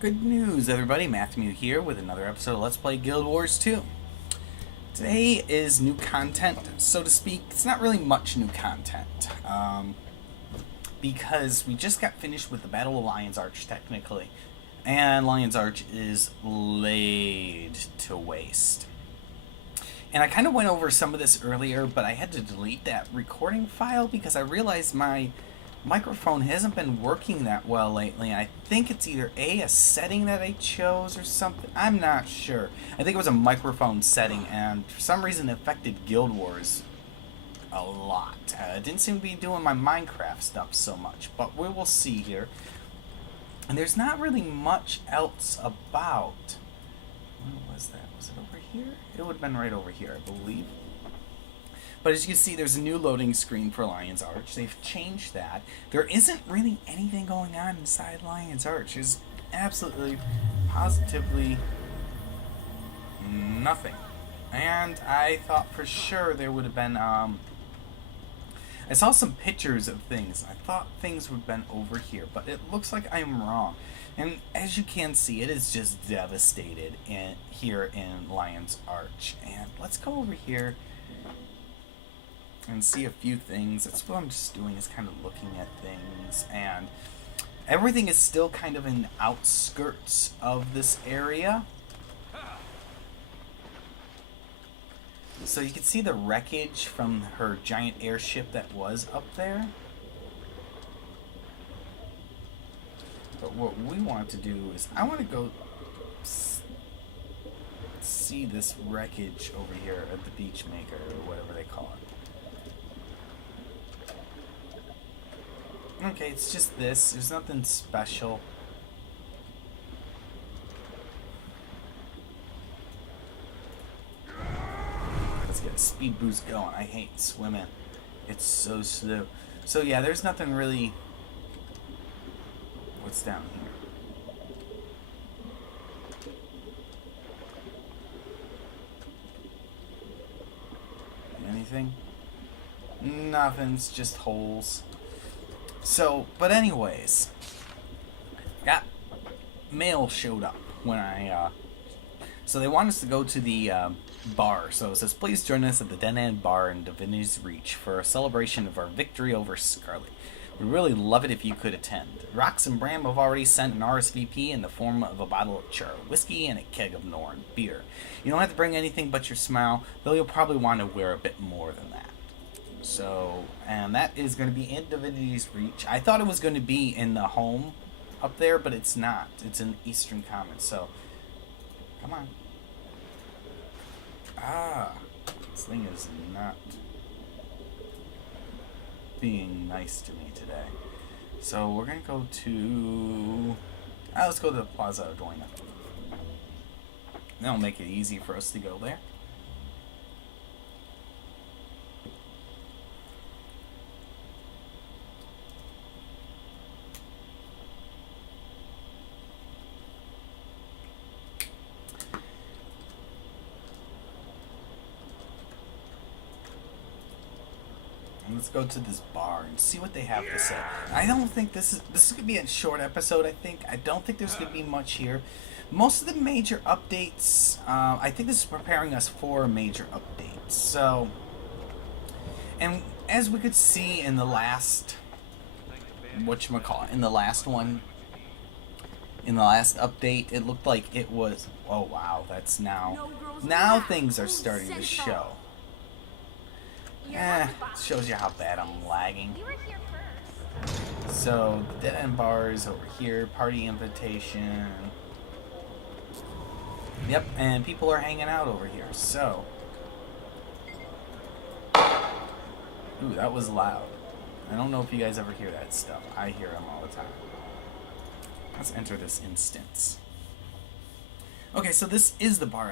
Good news, everybody. Matthew here with another episode of Let's Play Guild Wars 2. Today is new content, so to speak. It's not really much new content, because we just got finished with the Battle of Lion's Arch, technically. And Lion's Arch is laid to waste. And I kind of went over some of this earlier, but I had to delete that recording file because I realized my microphone hasn't been working that well lately. I think it's either a setting that I chose or something. I'm not sure. I think it was a microphone setting, and for some reason it affected Guild Wars a lot. It didn't seem to be doing my Minecraft stuff so much, but we will see here. And there's not really much else about. Where was that? Was it over here? It would have been right over here, I believe. But as you can see, there's a new loading screen for Lion's Arch. They've changed that. There isn't really anything going on inside Lion's Arch. There's absolutely, positively nothing. And I thought for sure there would have been, I saw some pictures of things. I thought things would have been over here, but it looks like I'm wrong. And as you can see, it is just devastated here in Lion's Arch. And let's go over here and see a few things. That's what I'm just doing, is kind of looking at things, and everything is still kind of in the outskirts of this area. So you can see the wreckage from her giant airship that was up there. But what we want to do is, I want to go see this wreckage over here at the beach maker, or whatever they call it. Okay, it's just this. There's nothing special. Let's get a speed boost going. I hate swimming. It's so slow. So yeah, there's nothing really. What's down here? Anything? Nothing's just holes. So, but anyways, got mail showed up when I, so they want us to go to the bar. So it says, please join us at the Den End Bar in Divinity's Reach for a celebration of our victory over Scarlet. We'd really love it if you could attend. Rox and Bram have already sent an RSVP in the form of a bottle of Char whiskey and a keg of Norn beer. You don't have to bring anything but your smile, though you'll probably want to wear a bit more than that. So, and that is going to be in Divinity's Reach. I thought it was going to be in the home up there, but it's not. It's in Eastern Commons, so come on. This thing is not being nice to me today. So we're going to go to, let's go to the Plaza Adoina. That'll make it easy for us to go there. Let's go to this bar and see what they have to say. I don't think this is gonna be a short episode. I don't think there's gonna be much here. Most of the major updates, I think this is preparing us for major updates. So, and as we could see in the last, in the last one, in the last update, it looked like it was. Oh wow, that's now things are starting to show. Shows you how bad I'm lagging. So, the Dead End Bar is over here. Party invitation. Yep, and people are hanging out over here. So, ooh, that was loud. I don't know if you guys ever hear that stuff. I hear them all the time. Let's enter this instance. Okay, so this is the bar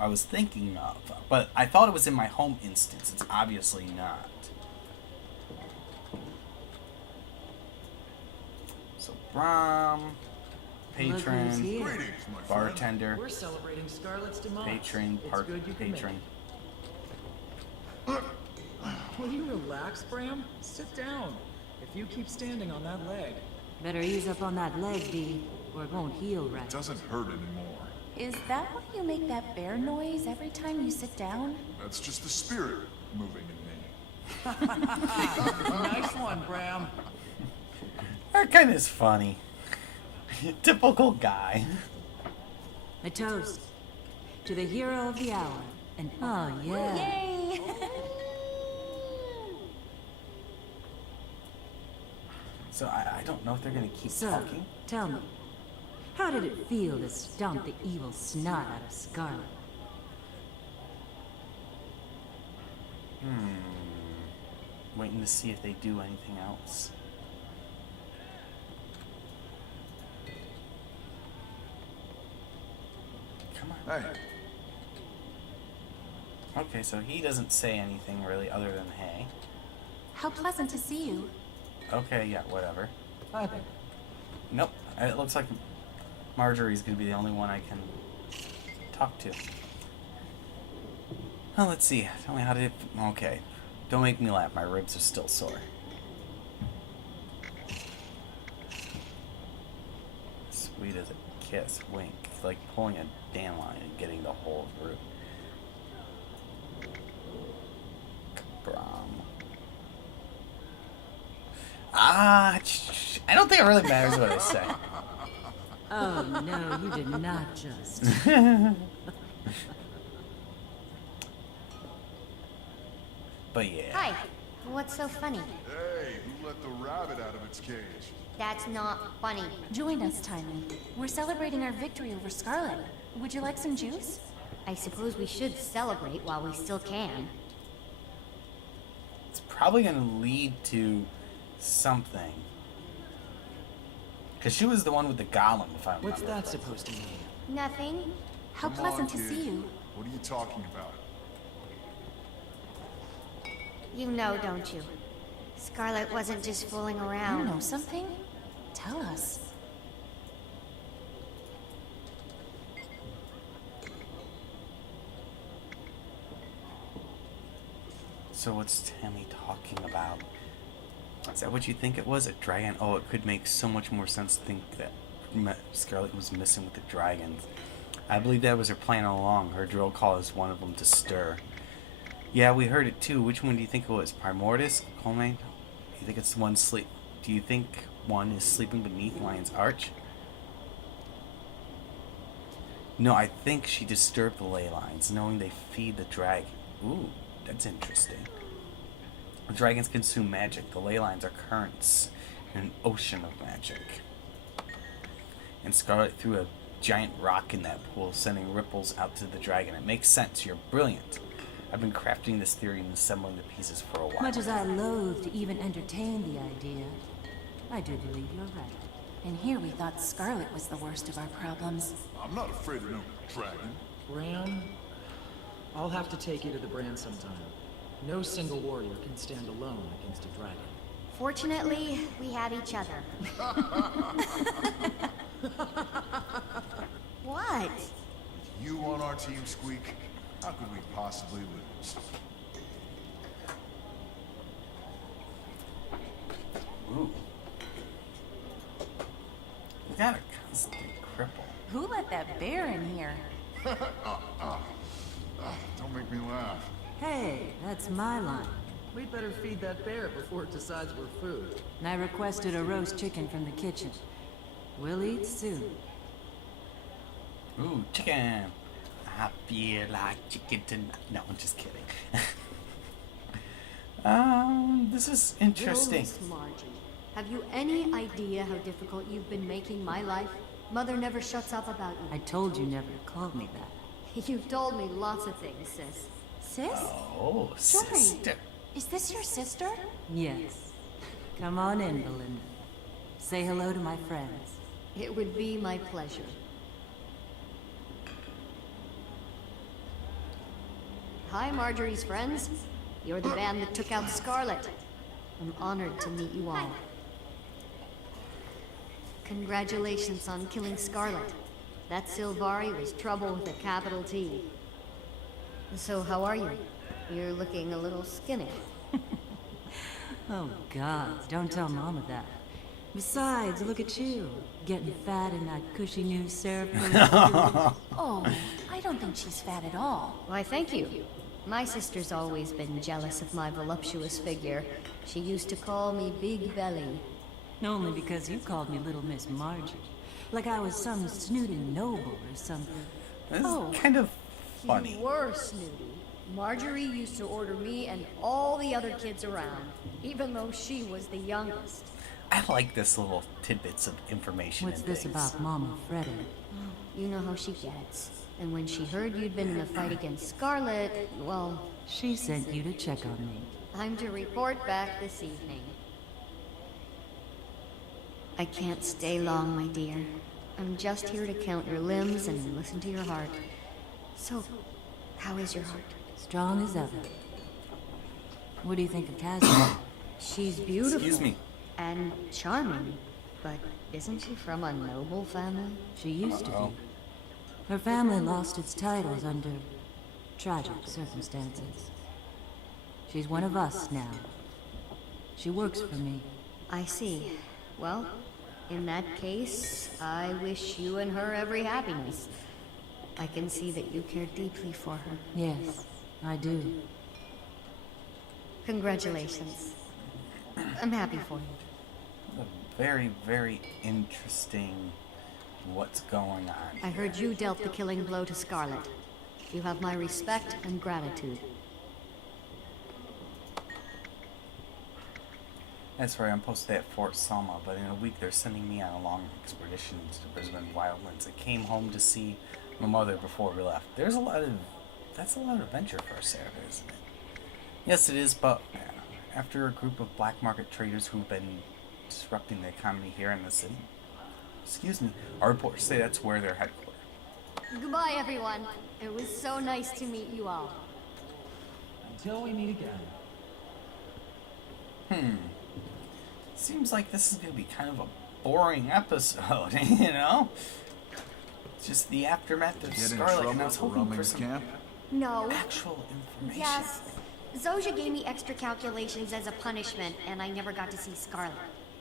I was thinking of, but I thought it was in my home instance. It's obviously not. So Bram, patron, bartender, we're celebrating Scarlet's demise. patron, patron. Will you relax, Bram? Sit down. If you keep standing on that leg. Better ease up on that leg, D. or it won't heal right. It doesn't hurt anymore. Is that why you make that bear noise every time you sit down? That's just the spirit moving in me. Nice one, Bram. That kind of is funny. Typical guy. A toast to the hero of the hour. And oh yeah. Yay! So I don't know if they're gonna keep So, talking. tell me, how did it feel to stomp the evil snot out of Scarlet? Waiting to see if they do anything else. Come on. Hey, Okay, so he doesn't say anything really other than hey. How pleasant to see you. Okay, yeah, whatever. Hi there. Nope. It looks like Marjorie's gonna be the only one I can talk to. Oh, let's see. Tell me how did it... Okay. Don't make me laugh. My ribs are still sore. Sweet as a kiss. Wink. It's like pulling a dandelion and getting the whole root. Brom. I don't think it really matters what I say. Oh no, you did not just. But yeah. Hi. What's so funny? hey, who let the rabbit out of its cage? That's not funny. Join us, Timon. We're celebrating our victory over Scarlet. Would you like some juice? I suppose we should celebrate while we still can. It's probably going to lead to something. Because she was the one with the golem, if I remember. What's that supposed to mean? Nothing? How Come pleasant on, to kid. see you. What are you talking about? You know, don't you? Scarlet wasn't just fooling You around. know something? Tell us. So what's Tammy talking about? Is that what you think it was? A dragon? Oh, it could make so much more sense to think that Scarlet was missing with the dragons. I believe that was her plan all along. Her drill caused one of them to stir. Yeah, we heard it too. Which one do you think it was? Primordus? Colmane? Do you think it's the one sleep? Do you think one is sleeping beneath Lion's Arch? No, I think she disturbed the ley lines, knowing they feed the dragon. Ooh, that's interesting. The dragons consume magic. The ley lines are currents in an ocean of magic. And Scarlet threw a giant rock in that pool, sending ripples out to the dragon. It makes sense. You're brilliant. I've been crafting this theory and assembling the pieces for a while. Much as I loathe to even entertain the idea, I do believe you're right. And here we thought Scarlet was the worst of our problems. I'm not afraid of no dragon. Bram? I'll have to take you to the brand sometime. No single warrior can stand alone against a dragon. Fortunately, we have each other. What? You on our team, Squeak? How could we possibly lose? Ooh. You got a constant cripple. Who let that bear in here? Don't make me laugh. Hey, that's my line. We'd better feed that bear before it decides we're food. And I requested a roast chicken from the kitchen. We'll eat soon. Ooh, chicken. I feel like chicken tonight. No, I'm just kidding. This is interesting. Miss Margie, have you any idea how difficult you've been making my life? Mother never shuts up about I told you never to call me that. you. You've told me lots of things, sis. Sis? Oh, Jory, sister. is this your sister? Yes. Come on in, Belinda. Say hello to my friends. It would be my pleasure. Hi, Marjorie's friends. You're the band that took out Scarlet. I'm honored to meet you all. Congratulations on killing Scarlet. That Silvari was trouble with a capital T. So how are you? You're looking a little skinny. Oh, God, don't tell Mama that. Besides, look at you, getting fat in that cushy new syrup. Oh, I don't think she's fat at all. Why, thank you. My sister's always been jealous of my voluptuous figure. She used to call me Big Belly. Only because you called me Little Miss Margie. Like I was some snooty noble or something. This is kind of funny. You were snooty. Marjorie used to order me and all the other kids around, even though she was the youngest. I like this little tidbits of information. What's and this things. about Mama Freddy? You know how she gets. And when she heard you'd been in the fight against Scarlet, well, She sent you to check on me. I'm to report back this evening. I can't stay long, my dear. I'm just here to count your limbs and listen to your heart. So, how is your heart? Strong as ever. What do you think of Cassie? She's beautiful. Excuse me. And charming. But isn't she from a noble family? She used to Uh-oh. be. Her family lost its titles under tragic circumstances. She's one of us now. She works for me. I see. Well, in that case, I wish you and her every happiness. I can see that you care deeply for her. Yes, I do. Congratulations. I'm happy for you. Very, very interesting what's going on. I heard you dealt the killing blow to Scarlet. You have my respect and gratitude. That's right, I'm posted at Fort Selma, but in a week they're sending me on a long expedition to the Brisbane wildlands. I came home to see my mother before we left. That's a lot of adventure for a sailor, isn't it? Yes, it is, but after a group of black market traders who've been disrupting the economy here in the city. Excuse me, our reports say that's where they're headquartered. Goodbye, everyone. It was so nice to meet you all. Until we meet again. Seems like this is going to be kind of a boring episode, you know? Just the aftermath of Get in Scarlet, and I trouble was for hoping roaming for the some camp? No. actual information. Yes. Zoja gave me extra calculations as a punishment, and I never got to see Scarlet.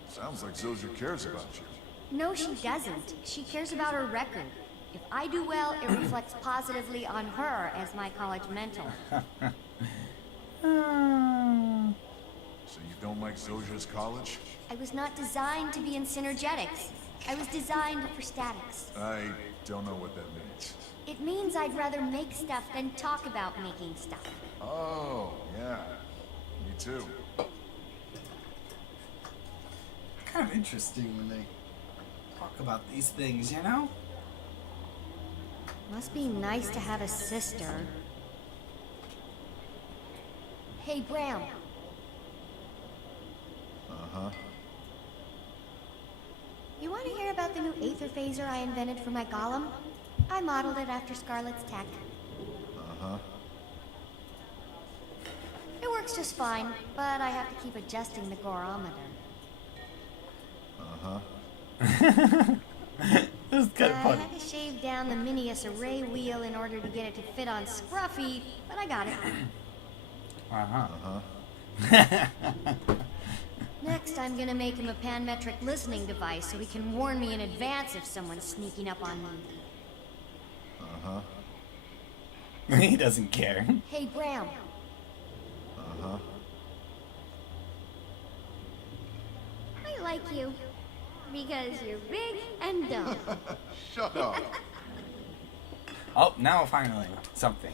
Sounds like Zoja cares about you. No, she doesn't. She cares about her record. If I do well, it reflects positively on her as my college mentor. So you don't like Zoja's college? I was not designed to be in synergetics. I was designed for statics. I don't know what that means. It means I'd rather make stuff than talk about making stuff. Oh, yeah. Me too. Kind of interesting when they talk about these things, you know? Must be nice to have a sister. Hey, Bram. Uh-huh. You want to hear about the new aether phaser I invented for my golem? I modeled it after Scarlet's tech. Uh-huh. It works just fine, but I have to keep adjusting the gorometer. Uh-huh. This is kind of I funny. had to shave down the Minius array wheel in order to get it to fit on Scruffy, but I got it. Uh-huh. Uh-huh. Next, I'm gonna make him a panmetric listening device so he can warn me in advance if someone's sneaking up on me. Uh-huh. He doesn't care. Hey, Bram. Uh-huh. I like you. Because you're big and dumb. Shut up. Oh, now finally, something.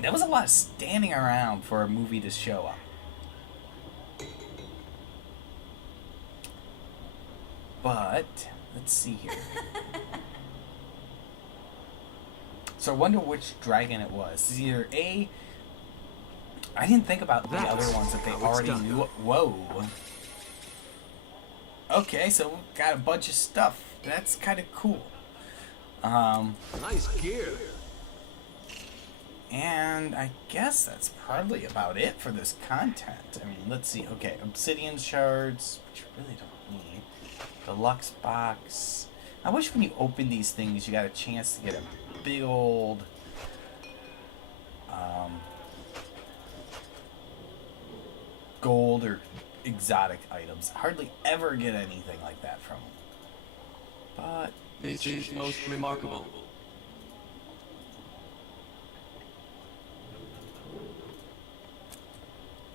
That was a lot of standing around for a movie to show up. But, let's see here. So I wonder which dragon it was. It's either A... I didn't think about the other ones that they how it's already done. knew. Whoa. Okay, so we've got a bunch of stuff. That's kind of cool. Nice gear. And I guess that's probably about it for this content. I mean, let's see. Okay, obsidian shards, which you really don't need. Deluxe box. I wish when you open these things, you got a chance to get a big old gold or exotic items. Hardly ever get anything like that from them. But It is most remarkable.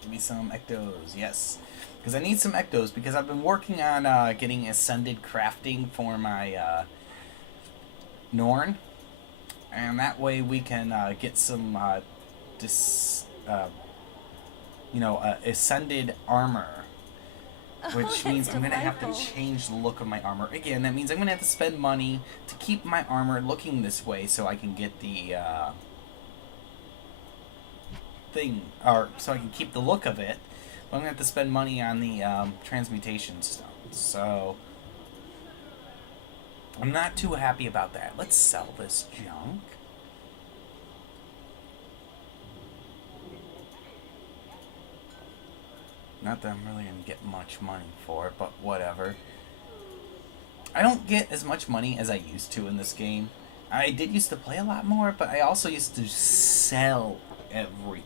give me some ectos, yes. Because I need some ectos, because I've been working on getting ascended crafting for my Norn. And that way we can get some ascended armor. Which means I'm going to have to change the look of my armor. Again, that means I'm going to have to spend money to keep my armor looking this way so I can get the so I can keep the look of it. But I'm going to have to spend money on the transmutation stones. So I'm not too happy about that. Let's sell this junk. Not that I'm really going to get much money for it, but whatever. I don't get as much money as I used to in this game. I did used to play a lot more, but I also used to sell everything.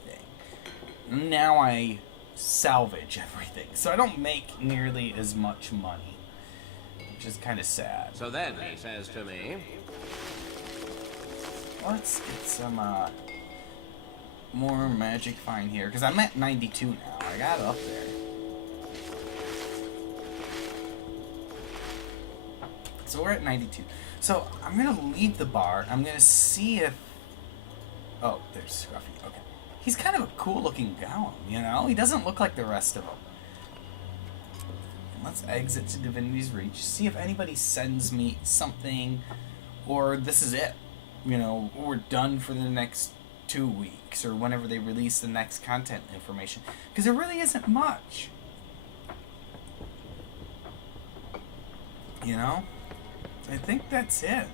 Now I salvage everything, so I don't make nearly as much money, which is kind of sad. So then he says to me, Let's get some more magic find here, because I'm at 92 now. I got up there. So we're at 92. So I'm going to leave the bar. I'm going to see if... Oh, there's Scruffy. Okay. He's kind of a cool looking golem, you know? He doesn't look like the rest of them. Let's exit to Divinity's Reach. See if anybody sends me something, or this is it. You know, we're done for the next 2 weeks, or whenever they release the next content information. Because there really isn't much. You know? I think that's it.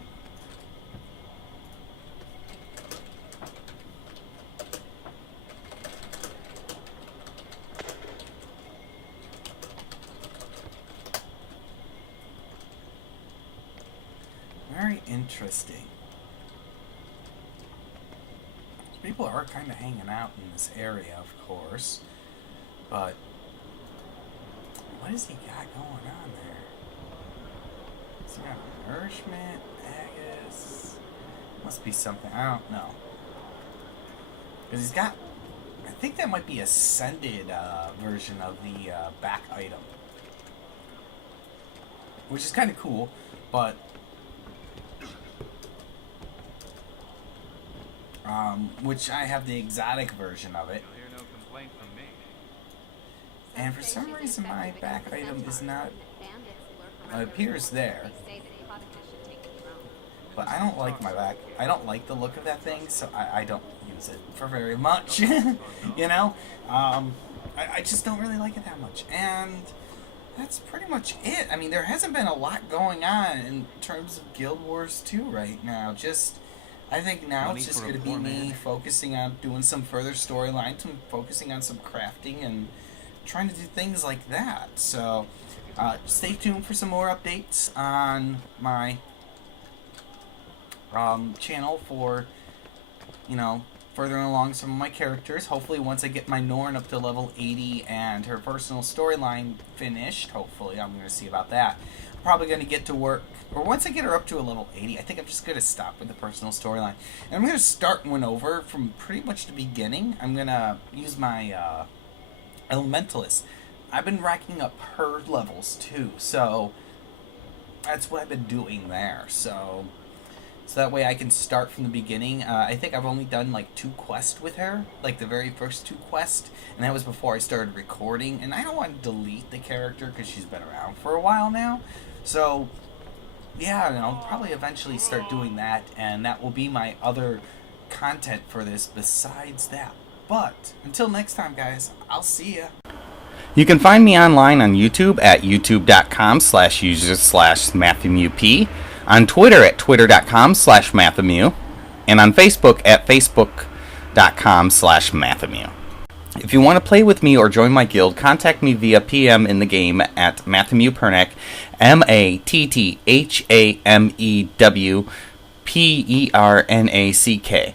Very interesting. People are kind of hanging out in this area, of course, but what has he got going on there? Has he got nourishment, Agus? Must be something, I don't know. Because he's got, I think that might be ascended version of the back item, which is kind of cool, but which I have the exotic version of it. And for some reason my back item is not, it appears there, but I don't like my back, I don't like the look of that thing, so I don't use it for very much, you know, I just don't really like it that much, and that's pretty much it. I mean, there hasn't been a lot going on in terms of Guild Wars 2 right now, I think now it's just going to be me focusing on doing some further storylines and focusing on some crafting and trying to do things like that. So, stay tuned for some more updates on my channel for, you know, furthering along some of my characters. Hopefully once I get my Norn up to level 80 and her personal storyline finished, hopefully I'm going to see about that. I'm probably going to get to work, or once I get her up to a level 80, I think I'm just going to stop with the personal storyline. And I'm going to start one over from pretty much the beginning. I'm going to use my Elementalist. I've been racking up her levels too, so that's what I've been doing there. So that way I can start from the beginning. I think I've only done like 2 quests with her, like the very first 2 quests, and that was before I started recording. And I don't want to delete the character because she's been around for a while now. So yeah, I'll probably eventually start doing that, and that will be my other content for this besides that. But until next time, guys, I'll see ya. You can find me online on YouTube at youtube.com/user/MatthewMewP, on Twitter at twitter.com/Matthew, and on Facebook at facebook.com/Matthew. If you want to play with me or join my guild, contact me via PM in the game at Matthew Pernack, MattheWPernack.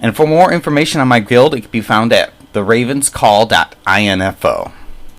And for more information on my guild, it can be found at theravenscall.info.